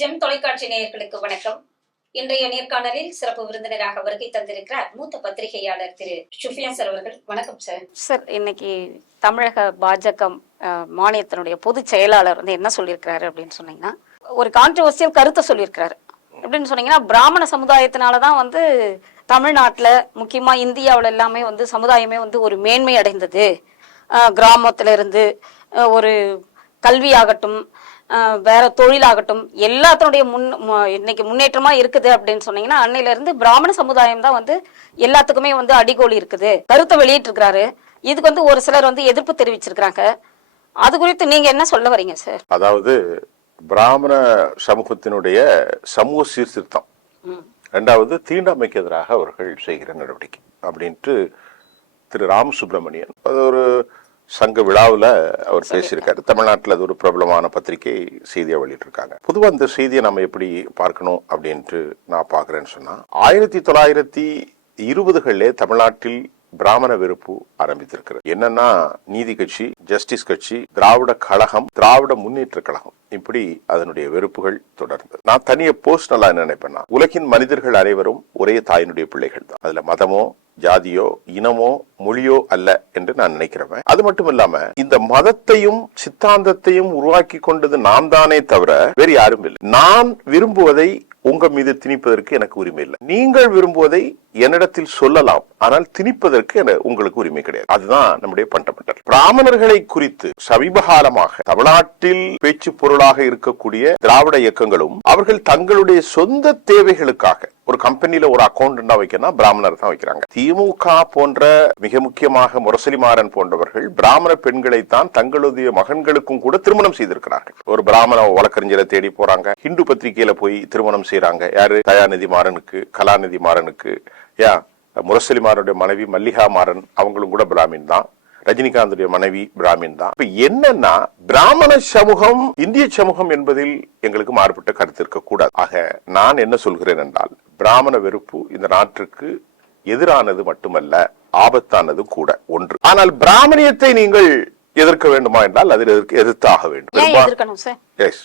GeM தொலைக்காட்சி நேயர்களுக்கு வணக்கம். இன்றைய நேர்காணலில் சிறப்பு விருந்தினராக வருகை தந்திருக்கிறார் மூத்த பத்திரிகையாளர் திரு சுஃபியான் சார் அவர்கள். வணக்கம் சார். சார், இன்னைக்கு தமிழக பாஜக மாநிலத்தினுடைய பொதுச் செயலாளர் என்ன சொல்லியிருக்கிறாரு அப்படின்னு சொன்னீங்கன்னா, ஒரு கான்ட்ரோவர்சியல் கருத்தை சொல்லியிருக்கிறாரு. எப்படின்னு சொன்னீங்கன்னா, பிராமண சமுதாயத்தினாலதான் தமிழ்நாட்டில் முக்கியமா இந்தியாவில் எல்லாமே சமுதாயமே ஒரு மேன்மை அடைந்தது. கிராமத்துல இருந்து ஒரு கல்வியாகட்டும், வேற தொழிலாகட்டும், எல்லாத்தினுடைய இன்னைக்கு முன்னேற்றமா இருக்குது அப்படின்னு சொன்னீங்கன்னா, அன்னையில இருந்து பிராமண சமுதாயம் தான் எல்லாத்துக்குமே அடிகோலி இருக்குது கருத்தை வெளியிட்டு இருக்கிறாரு. இதுக்கு ஒரு சிலர் எதிர்ப்பு தெரிவிச்சிருக்கிறாங்க. அது குறித்து நீங்க என்ன சொல்ல வரீங்க சார்? அதாவது பிராமண சமூகத்தினுடைய சமூக சீர்திருத்தம், இரண்டாவது தீண்டாமைக்கு எதிராக அவர்கள் செய்கிற நடவடிக்கை அப்படின்ட்டு திரு ராம் சுப்பிரமணியன் அது ஒரு சங்க விழாவில் அவர் பேசியிருக்காரு. தமிழ்நாட்டில் அது ஒரு பிரபலமான பத்திரிகை செய்தியை வெளியிட்டிருக்காங்க. பொதுவாக இந்த செய்தியை நம்ம எப்படி பார்க்கணும் அப்படின்ட்டு நான் பார்க்குறேன்னு சொன்னா, 1920களிலே தமிழ்நாட்டில் பிராமண வெறுப்பு ஆரம்பித்திருக்கிறது. என்னன்னா, நீதி கட்சி, ஜஸ்டிஸ் கட்சி, திராவிட கழகம், திராவிட முன்னேற்ற கழகம், இப்படி அதனுடைய வெறுப்புகள் தொடர்ந்தது. நான் தனிய பர்சனலா என்ன நினைப்பேன்னா, உலகின் மனிதர்கள் அனைவரும் ஒரே தாயினுடைய பிள்ளைகள் தான். அதுல மதமோ ஜாதியோ இனமோ மொழியோ அல்ல என்று நான் நினைக்கிறேன். அது மட்டும் இல்லாம இந்த மதத்தையும் சித்தாந்தத்தையும் உருவாக்கி கொண்டது நான் தானே தவிர வேறு யாரும் இல்லை. நான் விரும்புவதை உங்க மீது திணிப்பதற்கு எனக்கு உரிமை இல்லை. நீங்கள் விரும்புவதை என்னிடத்தில் சொல்லலாம், ஆனால் திணிப்பதற்கு உங்களுக்கு உரிமை கிடையாது. அதுதான் நம்முடைய பண்டமெண்டல். பிராமணர்களை குறித்து சமீபகாலமாக தமிழ்நாட்டில் பேச்சு பொருளாக இருக்கக்கூடிய திராவிட இயக்கங்களும் அவர்கள் தங்களுடைய சொந்த தேவைகளுக்காக ஒரு கம்பெனில ஒரு அக்கௌண்ட் வைக்கணும், பிராமணர் தான் வைக்கிறாங்க. திமுக போன்ற மிக முக்கியமாக முரசலிமாறன் போன்றவர்கள் பிராமண பெண்களைத்தான் தங்களுடைய மகன்களுக்கும் கூட திருமணம் செய்திருக்கிறார்கள். ஒரு பிராமண வழக்கறிஞரை தேடி போறாங்க, ஹிந்து பத்திரிகையில போய் திருமணம் செய்யறாங்க. யாரு? தயாநிதி மாறனுக்கு, கலாநிதி மாறனுக்கு. முரசலிமாரனுடைய மனைவி மல்லிகா மாறன், அவங்களும் கூட பிராமின் தான். ரஜினிகாந்துடைய மனைவி பிராமின் தான். இப்ப என்னன்னா, பிராமண சமூகம் இந்திய சமூகம் என்பதில் எங்களுக்கு மாறுபட்ட கருத்து இருக்கக்கூடாது. ஆக நான் என்ன சொல்கிறேன் என்றால், பிராமண வெறுப்பு இந்த நாட்டிற்கு எதிரானது மட்டுமல்ல, ஆபத்தானது கூட ஒன்று. ஆனால் பிராமணியத்தை நீங்கள் எதிர்க்க வேண்டுமா என்றால் அதில் எதிர்த்தாக வேண்டும்.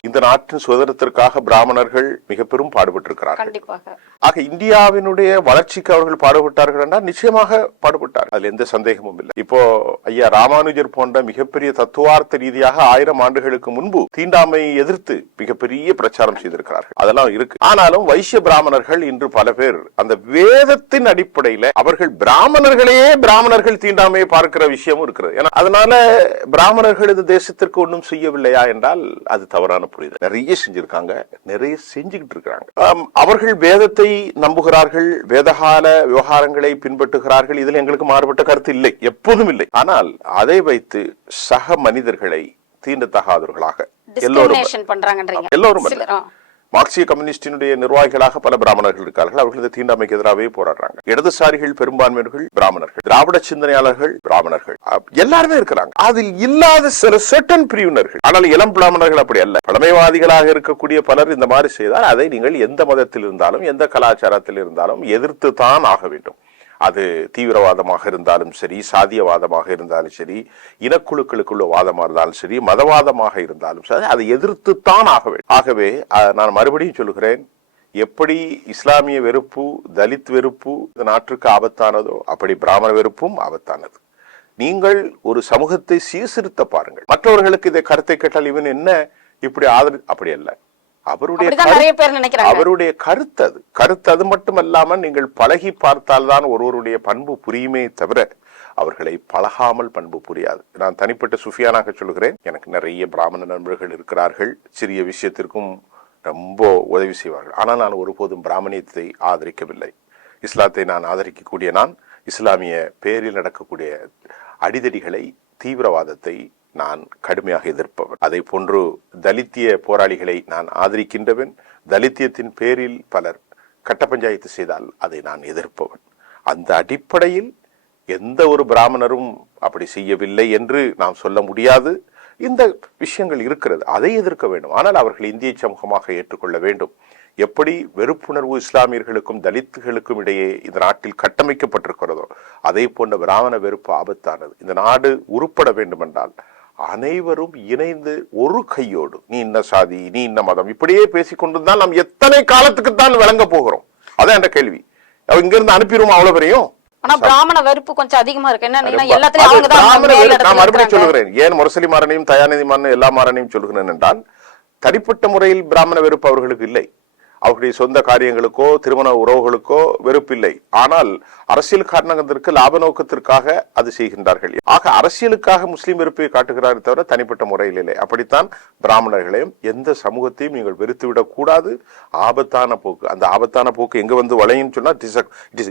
இந்த நாட்டின் சுதந்திரத்திற்காக பிராமணர்கள் மிக பெரும் பாடுபட்டிருக்கிறார்கள். ஆக இந்தியாவினுடைய வளர்ச்சிக்கு அவர்கள் பாடுபட்டார்கள் என்றால் நிச்சயமாக பாடுபட்டார், அதுல எந்த சந்தேகமும் இல்லை. இப்போ ஐயா ராமானுஜர் போன்ற மிகப்பெரிய தத்துவார்த்த ரீதியாக 1000 ஆண்டுகளுக்கு முன்பு தீண்டாமையை எதிர்த்து மிகப்பெரிய பிரச்சாரம் செய்திருக்கிறார்கள். அதெல்லாம் இருக்கு. ஆனாலும் வைசிய பிராமணர்கள் இன்று பல பேர் அந்த வேதத்தின் அடிப்படையில அவர்கள் பிராமணர்களையே பிராமணர்கள் தீண்டாமையை பார்க்கிற விஷயமும் இருக்கிறது. ஏன்னா அதனால பிராமணர்கள் இந்த தேசத்திற்கு ஒன்றும் செய்யவில்லையா என்றால் அது தவறான புரிதல். நிறைய செஞ்சிருக்காங்க, நிறைய செஞ்சுக்கிட்டு இருக்காங்க. அவர்கள் வேதத்தை நம்புகிறார்கள், வேதகால விவகாரங்களை பின்பற்றுகிறார்கள். இதில் எங்களுக்கு மாறுபட்ட கருத்து இல்லை, எப்போதும் இல்லை. ஆனால் அதை வைத்து சக மனிதர்களை தீண்டத்தகாதவர்களாக எல்லோரும் மார்க்சிய கம்யூனிஸ்டினுடைய நிர்வாகிகளாக பல பிராமணர்கள் இருக்கார்கள். அவர்கள் தீண்டாமைக்கு எதிராகவே போராடுறாங்க. இடதுசாரிகள் பெரும்பான்மையர்கள் பிராமணர்கள், திராவிட சிந்தனையாளர்கள் பிராமணர்கள், எல்லாருமே இருக்கிறாங்க. அதில் இல்லாத சில சர்டன் பிரிவினர்கள். ஆனால் இளம் பிராமணர்கள் அப்படி அல்ல. பழமைவாதிகளாக இருக்கக்கூடிய பலர் இந்த மாதிரி செய்தால் அதை நீங்கள் எந்த மதத்தில் இருந்தாலும் எந்த கலாச்சாரத்தில் இருந்தாலும் எதிர்த்து தான் ஆக வேண்டும். அது தீவிரவாதமாக இருந்தாலும் சரி, சாதியவாதமாக இருந்தாலும் சரி, இனக்குழுக்களுக்குள்ள வாதமாக இருந்தாலும் சரி, மதவாதமாக இருந்தாலும் சரி, அதை எதிர்த்துத்தான் ஆக வேண்டும். ஆகவே நான் மறுபடியும் சொல்கிறேன், எப்படி இஸ்லாமிய வெறுப்பு, தலித் வெறுப்பு இந்த நாட்டுக்கு ஆபத்தானதோ அப்படி பிராமண வெறுப்பும் ஆபத்தானது. நீங்கள் ஒரு சமூகத்தை சீர்திருத்த பாருங்கள். மற்றவர்களுக்கு இதை கருத்தை கேட்டால் இவன் என்ன இப்படி அப்படி அல்ல. அவருடைய கருத்து அது மட்டுமல்லாமல் நீங்கள் பழகி பார்த்தால்தான் ஒருவருடைய பண்பு புரியுமே தவிர அவர்களை பழகாமல் பண்பு புரியாது. நான் தனிப்பட்ட சுஃபியானாக சொல்கிறேன், எனக்கு நிறைய பிராமண நண்பர்கள் இருக்கிறார்கள். சிறிய விஷயத்திற்கும் ரொம்ப உதவி செய்வார்கள். ஆனால் நான் ஒருபோதும் பிராமணியத்தை ஆதரிக்கவில்லை. இஸ்லாத்தை நான் ஆதரிக்கக்கூடிய நான் இஸ்லாமிய பேரில் நடக்கக்கூடிய அடிதடிகளை, தீவிரவாதத்தை நான் கடுமையாக எதிர்ப்பவன். அதை போன்று தலித்திய போராளிகளை நான் ஆதரிக்கின்றவன். தலித்தியத்தின் பேரில் பலர் கட்ட பஞ்சாயத்து செய்தால் அதை நான் எதிர்ப்பவன். அந்த அடிப்படையில் எந்த ஒரு பிராமணரும் அப்படி செய்யவில்லை என்று நாம் சொல்ல முடியாது. இந்த விஷயங்கள் இருக்கிறது, அதை எதிர்க்க வேண்டும். ஆனால் அவர்கள் இந்திய சமூகமாக ஏற்றுக்கொள்ள வேண்டும். எப்படி வெறுப்புணர்வு இஸ்லாமியர்களுக்கும் தலித்துகளுக்கும் இடையே இந்த நாட்டில் கட்டமைக்கப்பட்டிருக்கிறதோ அதே போன்ற பிராமண வெறுப்பு ஆபத்தானது. இந்த நாடு உருப்பட வேண்டும் என்றால் அனைவரும் இணைந்து ஒரு கையோடு, நீ இன்ன சாதி, நீ இன்ன மதம், இப்படியே பேசிக்கொண்டுதான் நாம் எத்தனை காலத்துக்கு தான் விளங்க போகிறோம்? அதான் என்ற கேள்வி. இங்க இருந்து அனுப்பிடுவோம் அவ்வளவு பெரியும். ஆனா பிராமண வெறுப்பு கொஞ்சம் அதிகமா இருக்கு. என்ன எல்லாத்தையும் அவங்க தான் நான் மறுபடியும் சொல்லுகிறேன். ஏன் முரசொலி மாறனையும் தயாநிதி மாறனையும் எல்லா மாறனையும் சொல்லுகிறேன் என்றால், தனிப்பட்ட முறையில் பிராமண வெறுப்பு அவர்களுக்கு இல்லை. அவர்களுடைய சொந்த காரியங்களுக்கோ திருமண உறவுகளுக்கோ வெறுப்பில்லை. ஆனால் அரசியல் காரணத்திற்கு லாப நோக்கத்திற்காக அது செய்கின்றார்கள். ஆக அரசியலுக்காக முஸ்லீம் வெறுப்பை காட்டுகிறார் தவிர தனிப்பட்ட முறையில் இல்லை. அப்படித்தான் பிராமணர்களையும் எந்த சமூகத்தையும் நீங்கள் வெறுத்துவிடக் கூடாது. ஆபத்தான போக்கு, அந்த ஆபத்தான போக்கு எங்க வந்து வளையும் சொன்னா,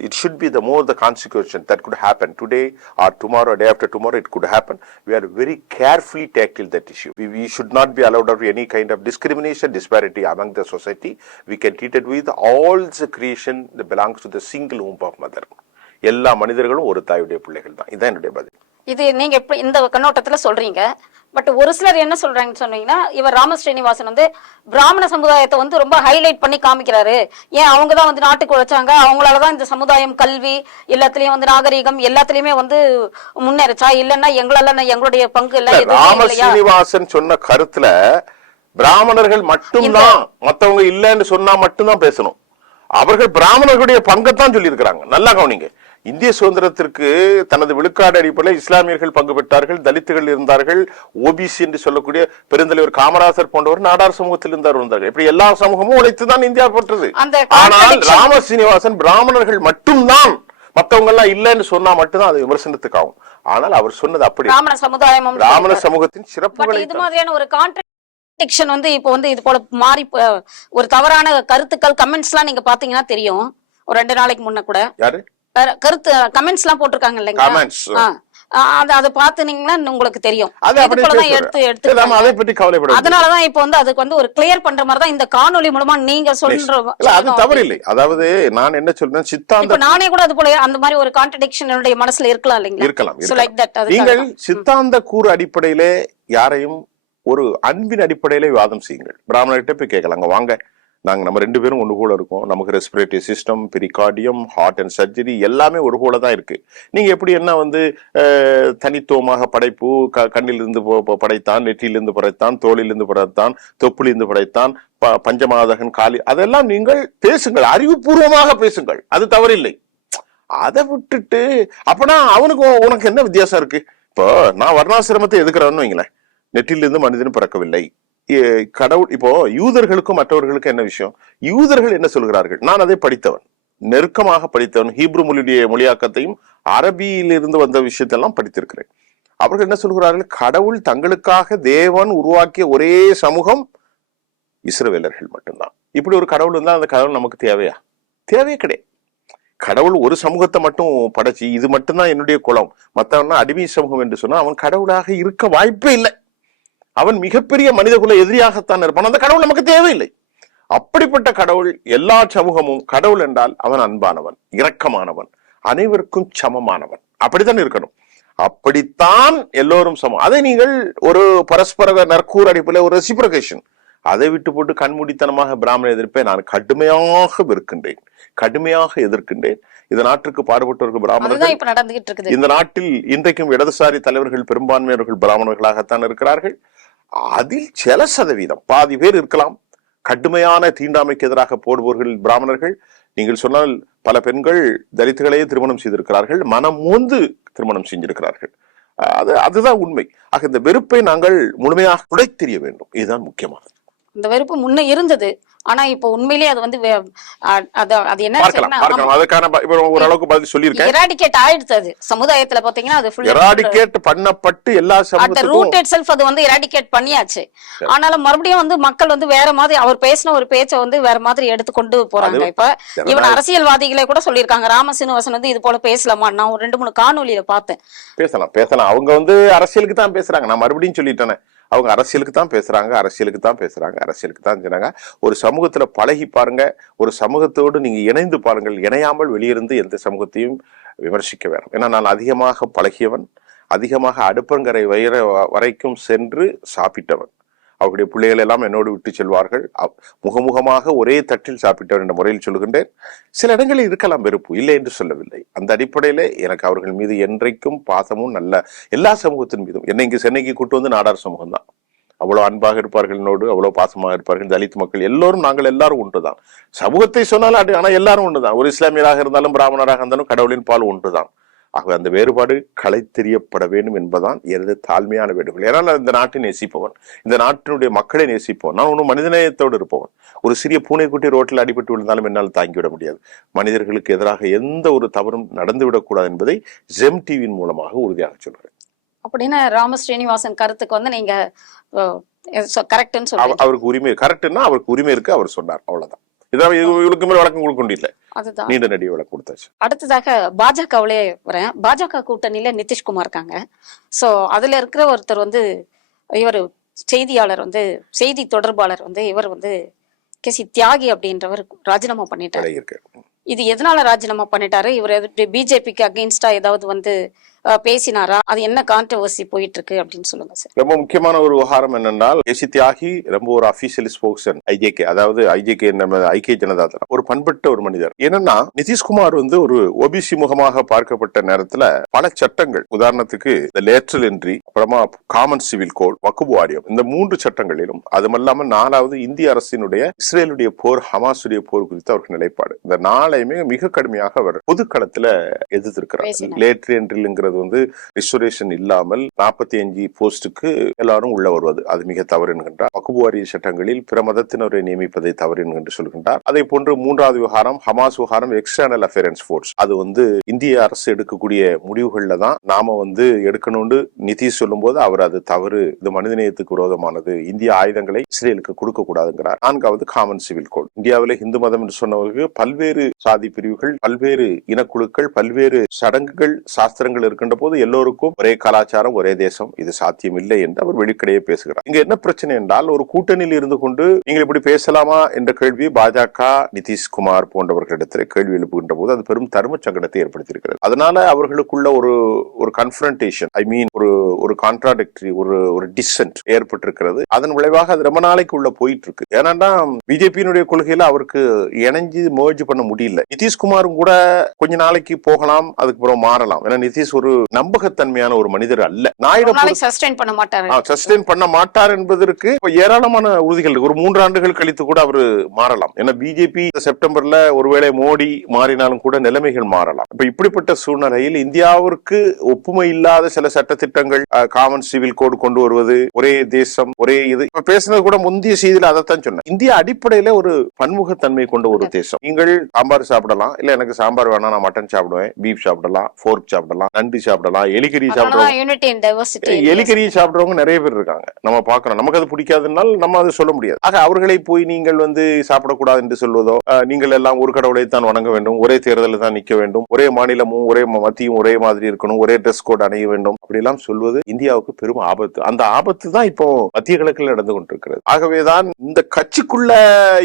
it should be the more the consequence that could happen today or tomorrow, day after tomorrow it could happen. We are very carefully tackle that issue. We should not be allowed of any kind of discrimination, disparity among the society. We can treat it with all the creation that belongs to the single womb of mother. எல்லா மனிதர்களும் ஒரு தாயுடைய பிள்ளைகள் தான். இதான் என்னுடைய பதில். இது நீங்க எப்படி இந்த கண்ணோட்டத்துல சொல்றீங்க? பட் ஒரு சிலர் என்ன சொல்றாங்கன்னு சொன்னீங்கன்னா, இவர் ராம ஸ்ரீனிவாசன் வந்து பிராமண சமுதாயத்தை வந்து ரொம்ப ஹைலைட் பண்ணி காமிக்கிறாரு. ஏன் அவங்கதான் வந்து நாட்டுக்கு உழைச்சாங்க, அவங்களாலதான் இந்த சமுதாயம் கல்வி எல்லாத்துலயும் வந்து நாகரீகம் எல்லாத்துலயுமே வந்து முன்னேறிச்சா, இல்லன்னா எங்களுடைய பங்கு இல்ல. ராம ஸ்ரீனிவாசன் சொன்ன கருத்துல பிராமணர்கள் மட்டும்தான், மத்தவங்க இல்லன்னு சொன்னா மட்டும்தான் பேசணும். அவர்கள் பிராமணர்களுடைய பங்கத்தான் சொல்லி இருக்கிறாங்க. நல்லா கவனிங்க. இந்திய சுதந்திரத்திற்கு தனது விழுக்காடு அடிப்படையில் இஸ்லாமியர்கள் பங்கு பெற்றார்கள், தலித்துகள் இருந்தார்கள், ஓபிசி என்று சொல்லக்கூடிய பெருந்தலைவர் காமராசர் போன்றவர் நாடார் சமூகத்தில் இருந்தார்கள். இப்படி எல்லா சமூகமும் உழைத்துதான் இந்தியா பெற்றது. ஆனால் ராம சீனிவாசன் பிராமணர்கள் மட்டும்தான், மத்தவங்க எல்லாம் இல்லன்னு சொன்னா மட்டும்தான் அது விமர்சனத்துக்கு ஆகும். ஆனால் அவர் சொன்னது அப்படி பிராமண சமூகத்தின் சிறப்புகளை. இது மாதிரியான ஒரு வந்து இப்போ வந்து இது போல மாறி ஒரு தவறான கருத்துக்கள் கமெண்ட்ஸ் எல்லாம் நீங்க பாத்தீங்கன்னா தெரியும். ஒரு 2 நாளைக்கு முன்ன கூட கருத்து கமெண்ட்ஸ் எல்லாம் போட்டிருக்காங்க இல்லைங்களா? அதை பாத்துனீங்கன்னா உங்களுக்கு தெரியும். அதனாலதான் இப்ப வந்து அதுக்கு வந்து ஒரு கிளியர் பண்ற மாதிரி தான் இந்த காணொலி மூலமா நீங்க சொல்ற. அது தவறு இல்லை. அதாவது நான் என்ன சொல்றேன், சித்தாந்த நானே கூட அது போல அந்த மாதிரி ஒரு கான்ட்ரடிக்ஷன் என்னுடைய மனசுல இருக்கலாம் இல்லைங்களா? இருக்கலாம். நீங்கள் சித்தாந்த கூறு அடிப்படையிலே யாரையும் ஒரு அன்பின் அடிப்படையில விவாதம் செய்யுங்கள். பிராமணர்கிட்ட போய் கேட்கலாங்க, வாங்க நாங்க நம்ம 2 பேரும் ஒன்று போல இருக்கோம், நமக்கு respiratory system, pericardium, heart and surgery எல்லாமே ஒரு போல தான் இருக்கு. நீங்க எப்படி என்ன வந்து தனித்துவமாக படைப்பு, கண்ணிலிருந்து படைத்தான், நெற்றியிலிருந்து படைத்தான், தோளிலிருந்து படைத்தான், தொப்புலிருந்து படைத்தான், பஞ்சமாதகன், காலி, அதெல்லாம் நீங்கள் பேசுங்கள், அறிவுபூர்வமாக பேசுங்கள், அது தவறில்லை. அதை விட்டுட்டு அப்பனா அவனுக்கு உனக்கு என்ன வித்தியாசம் இருக்கு? இப்போ நான் வர்ணாசிரமத்தை எதுக்குறேன்னு வைங்களேன். நெற்றிலிருந்து மனிதன் பிறக்கவில்லை. கடவுள் இப்போ யூதர்களுக்கும் மற்றவர்களுக்கும் என்ன விஷயம்? யூதர்கள் என்ன சொல்கிறார்கள்? நான் அதை படித்தவன், நெருக்கமாக படித்தவன், ஹீப்ரு மொழியாக்கத்தையும் அரபியிலிருந்து வந்த விஷயத்தெல்லாம் படித்திருக்கிறேன். அவர்கள் என்ன சொல்கிறார்கள்? கடவுள் தங்களுக்காக தேவன் உருவாக்கிய ஒரே சமூகம் இஸ்ரவேலர்கள் மட்டும்தான். இப்படி ஒரு கடவுள் இருந்தா அந்த கடவுள் நமக்கு தேவையா? தேவையே கிடையாது. கடவுள் ஒரு சமூகத்தை மட்டும் படைச்சு இது மட்டும்தான் என்னுடைய குலம், மற்றவன்னா அடிமை சமூகம் என்று சொன்னா அவன் கடவுளாக இருக்க வாய்ப்பே இல்லை. அவன் மிகப்பெரிய மனித குல எதிரியாகத்தான் இருப்பான். அந்த கடவுள் நமக்கு தேவையில்லை. அப்படிப்பட்ட கடவுள் எல்லா சமூகமும் கடவுள் என்றால் அவன் அன்பானவன், இரக்கமானவன், அனைவருக்கும் சமமானவன். அப்படித்தான் இருக்கணும். அப்படித்தான் எல்லோரும் சமம். அதை நீங்கள் ஒரு பரஸ்பர நற்கூர் அடிப்படையில் ஒரு ரெசிப்ரோகேஷன், அதை விட்டு போட்டு கண்மூடித்தனமாக பிராமண எதிர்ப்பை நான் கடுமையாக வெறுக்கின்றேன், கடுமையாக எதிர்க்கின்றேன். இந்த நாட்டுக்கு பாடுபட்டவர்கள் பிராமணர்கள். இந்த நாட்டில் இன்றைக்கும் இடதுசாரி தலைவர்கள் பெரும்பான்மையவர்கள் பிராமணர்களாகத்தான் இருக்கிறார்கள். அதில் சில சதவீதம், பாதி பேர் இருக்கலாம், கடுமையான தீண்டாமைக்கு எதிராக போடுபவர்கள் பிராமணர்கள். நீங்கள் சொன்னால் பல பெண்கள் தலித்துகளையே திருமணம் செய்திருக்கிறார்கள், மனம் மூந்து திருமணம் செஞ்சிருக்கிறார்கள். அதுதான் உண்மை. ஆக இந்த வெறுப்பை நாங்கள் முழுமையாக துடைத்தெறிய வேண்டும். இதுதான் முக்கியமானது. இந்த வெறுப்பு முன்ன இருந்தது, ஆனா இப்ப உண்மையிலேயே அது வந்து அது என்ன ஓரளவுக்கு பதில் சொல்லியிருக்கேன். எராடிகேட் ஆயிடுச்சு. அது சமுதாயத்துல பாத்தீங்கன்னா அது ஃபுல்லா எராடிகேட் பண்ணப்பட்டு எல்லா சமூகத்துக்கும் ரூட் இட்செல்ஃப் அது வந்து எராடிகேட் பண்ணியாச்சு. ஆனாலும் மறுபடியும் வந்து மக்கள் வந்து வேற மாதிரி அவர் பேசின ஒரு பேச்சை வந்து வேற மாதிரி எடுத்து கொண்டு போறாங்க. இப்ப இவன் அரசியல்வாதிகளே கூட சொல்லியிருக்காங்க, ராம சீனிவாசன் வந்து இது போல பேசலாமா? நான் ஒரு 2-3 காணொலியில பார்த்தேன். பேசலாம். அவங்க வந்து அரசியலுக்கு தான் பேசுறாங்க. நான் மறுபடியும் சொல்லிட்டேன், அவங்க அரசியலுக்கு தான் பேசுறாங்க, அரசியலுக்கு தான் சொன்னாங்க. ஒரு சமூகத்துல பழகி பாருங்க, ஒரு சமூகத்தோடு நீங்க இணைந்து பாருங்கள். இணையாமல் வெளியிருந்து எந்த சமூகத்தையும் விமர்சிக்க வேணும். ஏன்னா நான் அதிகமாக பழகியவன், அதிகமாக அடுப்பங்கரை வரைக்கும் சென்று சாப்பிட்டவன். அவருடைய பிள்ளைகள் எல்லாம் என்னோடு விட்டு செல்வார்கள். முகமுகமாக ஒரே தட்டில் சாப்பிட்டவர் என்ற முறையில் சொல்லுகின்றேன். சில இடங்களில் இருக்கலாம் வெறுப்பு, இல்லை என்று சொல்லவில்லை. அந்த அடிப்படையில எனக்கு அவர்கள் மீது என்றைக்கும் பாசமும் நல்ல எல்லா சமூகத்தின் மீதும். என்னை இங்கு சென்னைக்கு கூட்டு வந்து நாடார் சமூகம் தான். அவ்வளவு அன்பாக இருப்பார்கள், என்னோடு அவ்வளவு பாசமாக இருப்பார்கள். தலித் மக்கள் எல்லோரும், நாங்கள் எல்லாரும் ஒன்றுதான். சமூகத்தை சொன்னாலும் ஆனா எல்லாரும் ஒன்றுதான். ஒரு இஸ்லாமியராக இருந்தாலும் பிராமணராக இருந்தாலும் கடவுளின் பால் ஒன்றுதான். ஆகவே அந்த வேறுபாடு களை தெரியப்பட வேண்டும் என்பதுதான் எனது தாழ்மையான வேண்டுகோள். ஏனால் இந்த நாட்டை நேசிப்பவன், இந்த நாட்டினுடைய மக்களை நேசிப்பவன். நான் ஒன்றும் மனிதநேயத்தோடு இருப்பவன். ஒரு சிறிய பூனைக்குட்டி ரோட்டில் அடிபட்டு விழுந்தாலும் என்னால் தாங்கிவிட முடியாது. மனிதர்களுக்கு எதிராக எந்த ஒரு தவறும் நடந்துவிடக்கூடாது என்பதை ஜெம் டிவியின் மூலமாக உறுதியாக சொல்கிறேன். அப்படின்னு ராம ஸ்ரீனிவாசன் கருத்துக்கு வந்து நீங்க கரெக்ட்னு சொல்றீங்க. அவருக்கு உரிமை கரெக்ட்னா அவருக்கு உரிமை இருக்கு, அவர் சொன்னார், அவ்வளவுதான். இதான் இவருக்கு மேல வழக்கம் கொடுக்க முடியல. அதுதான் நீண்ட நடிகை வழக்கு கொடுத்தாச்சு. அடுத்ததாக பாஜகவிலே வரேன். பாஜக கூட்டணியில நிதிஷ்குமார் இருக்காங்க. சோ அதுல இருக்கிற ஒருத்தர் வந்து இவர் செய்தியாளர் வந்து செய்தி தொடர்பாளர் வந்து இவர் வந்து கேசி தியாகி அப்படின்றவர் ராஜினாமா பண்ணிட்டாரு. இது எதனால ராஜினாமா பண்ணிட்டாரு? இவர் பிஜேபிக்கு அகைன்ஸ்டா ஏதாவது வந்து பேசினாரா? அது என்ன கான்ட்ரோவர்சி போயிட்டு இருக்கு அப்படின்னு சொல்லுங்க சார். ரொம்ப முக்கியமான ஒரு விவகாரம் என்னென்றால், கேசி தியாகி ரொம்ப ஒரு அபிஷியல் ஸ்போக்சன் ஐஜேகே, அதாவது ஐஜேகே ஐக்கிய ஜனதா தளம், ஒரு பண்பட்ட ஒரு மனிதர். என்னன்னா நிதிஷ்குமார் வந்து ஒரு ஓபிசி முகமாக பார்க்கப்பட்ட நேரத்துல பல சட்டங்கள், உதாரணத்துக்கு இந்த லேட்ரல் என்ட்ரி, அப்புறமா காமன் சிவில் கோட், வக்ஃப் வாரியம், இந்த 3 சட்டங்களிலும், அதுமல்லாம 4வது இந்திய அரசினுடைய இஸ்ரேலுடைய போர், ஹமாஸுடைய போர் குறித்து அவருக்கு நிலைப்பாடு, இந்த 4ஐயுமே மிக கடுமையாக அவர் பொதுக்களத்துல எதிர்த்திருக்கிறார். லேட்ரல் என்ட்ரிங்கிறது வந்து ரிசர்வேஷன் இல்லாமல் 45 போஸ்டுக்கு எல்லாரும் உள்ள வருவது, அது மிக தவறு என்கின்றார். வக்ஃப் வாரிய சட்டங்களில் பிற மதத்தினரை நியமிப்பதை தவறு என்று சொல்கின்றார். அதே போன்று 3வது விவகாரம் ஹமாஸ் விவகாரம், எக்ஸ்டர்னல் அஃபேரன்ஸ் ஃபோர்ஸ், அது வந்து இந்திய அரசு எடுக்கக்கூடிய முடிவுகள்ல தான் நாம வந்து எடுக்கணும்னு நிதிஷ் சொல்லும் போது அவர் அது தவறு, இது மனிதநேயத்துக்கு விரோதமானது, இந்திய ஆயுதங்களை இஸ்ரேலுக்கு கொடுக்க கூடாதுங்கிறார். 4வது காமன் சிவில் கோட். இந்தியாவில இந்து மதம் என்று சொன்னவர்கள் பல்வேறு சாதி பிரிவுகள், பல்வேறு இனக்குழுக்கள், பல்வேறு சடங்குகள், சாஸ்திரங்கள் இருக்கின்ற போது எல்லோருக்கும் ஒரே கலாச்சாரம், ஒரே தேசம், இது சாத்தியம் இல்லை என்று அவர் வெளிப்படையே பேசுகிறார். இங்க என்ன பிரச்சனை என்றால், ஒரு கூட்டணியில் இருந்து கொண்டு நீங்கள் இப்படி பேசலாமா என்ற கேள்வி பாஜக, நிதிஷ்குமார் போன்றவர்களிடத்தில் கேள்வி எழுப்புகின்ற போது அது பெரும் தர்ம சங்கடத்தை ஏற்படுத்தியிருக்கிறது. அதனால அவர்களுக்குள்ள ஒரு கன்ஃபரன்டேஷன், ஐ மீன் ஒரு கான்ட்ராடிக்டரி, ஒரு டிசென்ட் ஏற்பட்டிருக்கிறது. அதன் விளைவாக அது ரொம்ப நாளைக்கு உள்ள போயிட்டு இருக்கு. ஏன்னா பிஜேபியினுடைய கொள்கையில அவருக்கு இணைஞ்சு மர்ஜ் பண்ண முடியல. நிதிஷ்குமாரும் கூட கொஞ்ச நாளைக்கு போகலாம், அதுக்கப்புறம் மாறலாம். ஏன்னா நிதிஷ் ஒரு நம்பகத்தன்மையான ஒரு மனிதர் அல்ல. சஸ்டெயின் பண்ண மாட்டார் என்பதற்கு ஏராளமான உறுதிகள். ஒரு 3 ஆண்டுகள் கழித்து கூட அவர் மாறலாம். ஏன்னா பிஜேபி செப்டம்பர்ல ஒருவேளை மோடி மாறினாலும் கூட நிலைமைகள் மாறலாம். இப்ப இப்படிப்பட்ட சூழ்நிலையில் இந்தியாவிற்கு ஒப்புமை இல்லாத சில சட்ட திட்டங்கள், காமன் சிவில் கோடு கொண்டு வருவது, ஒரே தேசம், ஒரே இது, இப்ப பேசினது கூட முந்தைய செய்தியில அதைத்தான் சொன்னேன். இந்தியா அடிப்படையில ஒரு பன்முகத்தன்மை கொண்ட ஒரு தேசம். நீங்கள் சாம்பார் சாப்பிடலாம், இல்ல எனக்கு சாம்பார் வேணா நான் மட்டன் சாப்பிடுவேன், பீஃப் சாப்பிடலாம், போர்க் சாப்பிடலாம், நண்டு சாப்பிடலாம், எலிக்கறி சாப்பிடுறோம். எலிக்கறி சாப்பிடுறவங்க நிறைய பேர் இருக்காங்க, நம்ம பாக்குறோம். நமக்கு அது பிடிக்காதுனால் நம்ம அதை சொல்ல முடியாது. ஆக அவர்களை போய் நீங்கள் வந்து சாப்பிடக்கூடாது என்று சொல்வதோ, நீங்கள் எல்லாம் ஒரு கடவுளை தான் வணங்க வேண்டும், ஒரே தேர்தலில் தான் நிக்க வேண்டும், ஒரே மாநிலமும் ஒரே மத்தியும் ஒரே மாதிரி இருக்கணும், ஒரே ட்ரெஸ் கோட் அணிய வேண்டும், அப்படி எல்லாம் சொல்வது இந்தியாவுக்கு பெரும் ஆபத்து. அந்த ஆபத்து தான் இப்போ மத்திய கிழக்கில் நடந்து கொண்டிருக்கிறது. ஆகவேதான் இந்த கட்சிக்குள்ள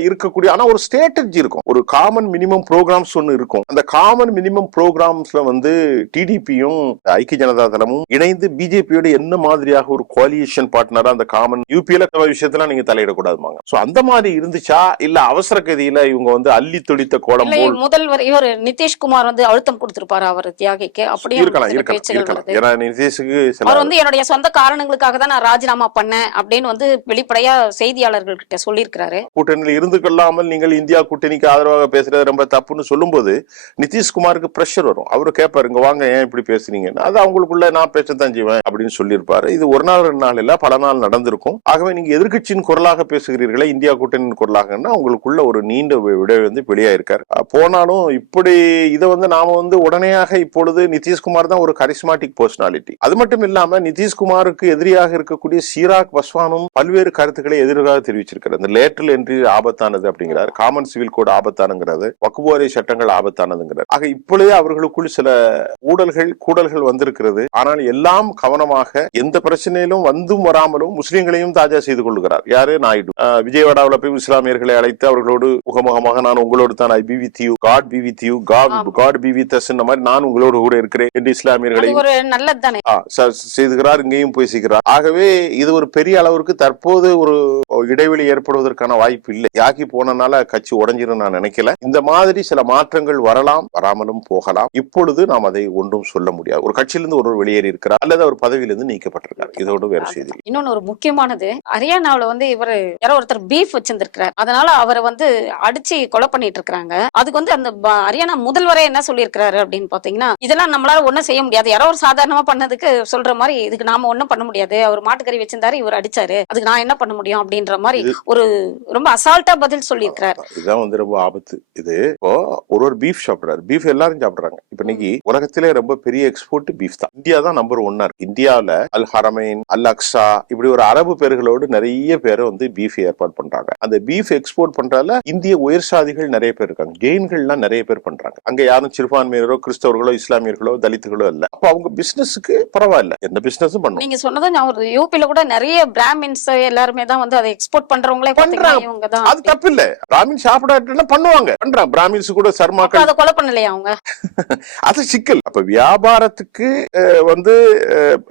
இருக்கக்கூடிய ஆனா ஒரு ஸ்ட்ராட்டஜி இருக்கும், ஒரு காமன் மினிமம் ப்ரோக்ராம்ஸ் ஒன்னு இருக்கும். அந்த காமன் மினிமம் ப்ரோக்ராம்ஸ்ல வந்து டிடிபியும் ஐக்கிய ஜனதா தளமும் இணைந்து பிஜேபியோட என்ன மாதிரியாக ஒரு கோலியேஷன் பார்ட்னரா அந்த காமன் யூபிஎல விஷயத்துல நீங்க தலையிடக்கூடாதுமாங்க. சோ அந்த மாதிரி இருந்துச்சா, இல்ல அவசர கதியில இவங்க வந்து அள்ளி தொடித்த கோலம் போல் முதல்வர் இவர் நிதிஷ்குமார் வந்து அழுத்தம் கொடுத்திருப்பாரு அவர் தியாகிக்கு? அப்படியே இருக்கலாம். ஏன்னா நிதிஷுக்கு அவர் வந்து என்னுடைய சொந்த காரணங்களுக்காக தான் நான் ராஜினாமா பண்ணேன் அப்படின்னு வந்து வெளிப்படையா செய்தியாளர்கள் கிட்ட சொல்லியிருக்கிறாரு. கூட்டணியில் இருந்து கொள்ளாமல் நீங்கள் இந்தியா கூட்டணிக்கு ஆதரவாக பேசுறது ரொம்ப தப்புன்னு சொல்லும் போது நிதிஷ்குமாருக்கு பிரஷர் வரும். அவரு கேட்பாரு, இங்க வாங்க, ஏன் இப்படி பேசுறீங்க, அது அவங்களுக்குள்ள நான் பேசத்தான் செய்வேன் அப்படின்னு சொல்லியிருப்பாரு. இது ஒரு நாள் 2 நாள் இல்ல, பல நாள் நடந்திருக்கும். ஆகவே நீங்க எதிர்கட்சியின் குரலாக பேசுகிறீர்களே, இந்தியா கூட்டணியின் குரலாகன்னா உங்களுக்குள்ள ஒரு நீண்ட விடை வந்து வெளியாயிருக்காரு. போனாலும் இப்படி இதை வந்து நாம வந்து உடனேயாக இப்பொழுது நிதிஷ்குமார் தான் ஒரு கரிஸ்மாட்டிக் பர்சனாலிட்டி. அது மட்டும் இல்லாம நிதிஷ்குமாருக்கு எதிரியாக இருக்கக்கூடிய சிராக் பஸ்வானும் பல்வேறு கருத்துக்களை எதிராக தெரிவிச்சிருக்கிறார். இந்த லேட்டரல் என்ட்ரி ஆபத்தானது அப்படிங்கிறார், காமன் சிவில் கோட் ஆபத்தானுங்கிறது, வக்ஃப் வாரிய சட்டங்கள் ஆபத்தானதுங்கிறார். ஆக இப்பொழுதே அவர்களுக்குள் சில ஊழல்கள் கூட ஊழல்கள் வந்திருக்கிறது. ஆனால் எல்லாம் கவனமாக எந்த பிரச்சனையிலும் வந்தும் வராமலும் முஸ்லிம்களையும் தாஜா செய்து கொள்கிறார். யாரு? நாயுடு. விஜயவாடாவில் போய் இஸ்லாமியர்களை அழைத்து அவர்களோடு முகமுகமாக நான் உங்களோடு தான் I be with you, God be with you, God be with us மாதிரி நான் உங்களோடு கூட இருக்கிறேன் என்று இஸ்லாமியர்களை செய்துகிறார். இங்கேயும் போய் செய்கிறார். ஆகவே இது ஒரு பெரிய அளவிற்கு தற்போது ஒரு இடைவெளி ஏற்படுவதற்கான வாய்ப்பு இல்லை. யாகி போனனால கட்சி உடைஞ்சிரும் நான் நினைக்கல. இந்த மாதிரி சில மாற்றங்கள் வரலாம், வராமலும் போகலாம். இப்பொழுது நாம் அதை ஒன்றும் சொல்ல முடியாது. ஒரு கட்சியிலிருந்து ஒருவர் வெளியேறி இருக்கிறார் அல்லது அவர் பதவியிலிருந்து நீக்கப்பட்டிருக்கார். இதோடு வேற செய்தி. இன்னொன்னு ஒரு முக்கியமானது, ஹரியானாவுல வந்து இவர் யாரோ ஒருத்தர் பீஃப் வச்சிருந்திருக்கிறார். அதனால அவரை வந்து அடிச்சு கொலை பண்ணிட்டு இருக்காங்க. அதுக்கு வந்து அந்த ஹரியானா முதல்வரே என்ன சொல்லியிருக்கிறாரு அப்படின்னு பாத்தீங்கன்னா, இதெல்லாம் நம்மளால ஒன்னும் செய்ய முடியாது. யாரோ ஒரு சாதாரணமா பண்ணதுக்கு சொல்ற மாதிரி இதுக்கு நாம ஒன்னும் பண்ண முடியாது. அவர் மாட்டுக்கறி வச்சிருந்தாரு, இவர் அடிச்சாரு, அதுக்கு நான் என்ன பண்ண முடியும் அப்படின்ற மாதிரி ஒரு ரொம்ப அசால்ட்டா பதில் சொல்லி இருக்கிறார். இதுதான் வந்து ரொம்ப ஆபத்து. இது இப்போ ஒரு பீஃப் சாப்பிடுறாரு. பீஃப் எல்லாரும் சாப்பிடுறாங்க. இப்ப இன்னைக்கு உலகத்திலே ரொம்ப பெரிய எக்ஸ்போர்ட் பீஃப் தான். இந்தியா தான் நம்பர் 1 இருக்கு. இந்தியாவில அல் ஹரமைன், அல் அக்ஸா இப்படி ஒரு அரபு பேர்களோடு நிறைய பேரை வந்து பீஃப் ஏற்பாடு பண்றாங்க. அந்த பீஃப் எக்ஸ்போர்ட் பண்றதுல இந்திய உயர் சாதிகள் நிறைய பேர் இருக்காங்க. ஜெயின்கள்லாம் நிறைய பேர் பண்றாங்க. அங்க யாரும் சிறுபான்மையினரோ கிறிஸ்தவர்களோ இஸ்லாமியர்களோ தலித்துகளோ இல்ல. அப்ப அவங்க பிசினஸ்க்கு பரவாயில்ல, எந்த பிசினஸும் பண்ணும். நீங்க சொன்னதும் யூபில கூட நிறைய பிராமின்ஸ் எல்லாருமே தான் வந்து அதை எக்ஸ்போர்ட் பண்றவங்களே பண்றாங்க. அது தப்பு இல்ல. பிராமின் சாப்பிடாட்டா பண்ணுவாங்க, பண்றாங்க. பிராமின்ஸ் கூட சர்மாக்கள் அதை கொலை பண்ணலையா அவங்க? அது சிக்கல். அப்ப வியாபாரத்துக்கு வந்து